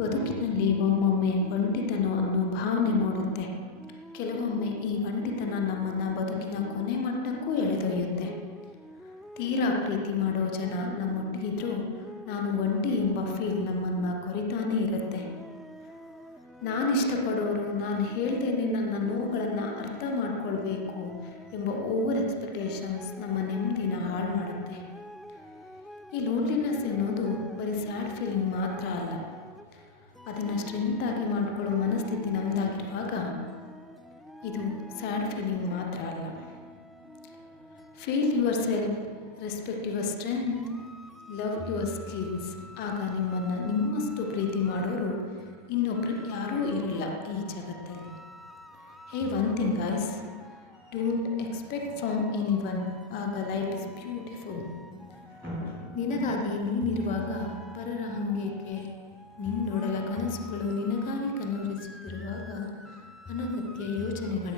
ಬದುಕಿನಲ್ಲಿ ಒಮ್ಮೊಮ್ಮೆ ಒಂಟಿತನ ಅನ್ನೋ ಭಾವನೆ ಮೂಡುತ್ತೆ. ಕೆಲವೊಮ್ಮೆ ಈ ಒಂಟಿತನ ನಮ್ಮನ್ನು ಬದುಕಿನ ಕೊನೆ ಮಟ್ಟಕ್ಕೂ ಎಳೆದೊಯ್ಯುತ್ತೆ. ತೀರಾ ಪ್ರೀತಿ ಮಾಡೋ ಜನ ನಮ್ಮೊಟ್ಟಿಗಿದ್ರೂ ನಾನು ಒಂಟಿ ಎಂಬ ಫೀಲ್ ನಮ್ಮನ್ನು ಕೊರಿತಾನೇ ಇರುತ್ತೆ. ನಾನು ಇಷ್ಟಪಡೋರು ನಾನು ಹೇಳ್ತೇನೆ ನನ್ನ ನೋವುಗಳನ್ನು ಅರ್ಥ ಮಾಡ್ಕೊಳ್ಬೇಕು ಎಂಬ ಓವರ್ ಎಕ್ಸ್ಪೆಕ್ಟೇಷನ್ಸ್ ನಮ್ಮ ನೆಮ್ಮದಿನ ಹಾಳು ಮಾಡುತ್ತೆ. ಈ ಲೋನ್ಲಿನೆಸ್ ಎನ್ನುವುದು ಬರೀ ಸ್ಯಾಡ್ ಫೀಲಿಂಗ್ ಮಾತ್ರ ಅಲ್ಲ, ಅದನ್ನು ಸ್ಟ್ರೆಂತ್ ಆಗಿ ಮಾಡಿಕೊಳ್ಳೋ ಮನಸ್ಥಿತಿ ನಮ್ಮದಾಗಿರುವಾಗ ಇದು ಸ್ಯಾಡ್ ಫೀಲಿಂಗ್ ಮಾತ್ರ ಅಲ್ಲ. Feel your self, respect your strength, love your skills. ಆಗ ನಿಮ್ಮನ್ನು ನಿಮ್ಮಷ್ಟು ಪ್ರೀತಿ ಮಾಡೋರು ಇನ್ನೊಬ್ಬರು ಯಾರೂ ಇರಲ್ಲ ಈ ಜಗತ್ತಲ್ಲಿ. Hey one thing guys, don't expect from anyone, ಆಗ ಲೈಫ್ ಇಸ್ ಬ್ಯೂಟಿಫುಲ್. ನಿನಗಾಗಿ ನೀನಿರುವಾಗ ಪರರ ಹಂಗೇಕೆ, ನಿನ್ನೊಡಲ ಕನಸುಗಳು ನಿನಗಾಗಿ ಕನಸಿರುವಾಗ ಅನಗತ್ಯ ಯೋಚನೆಗಳ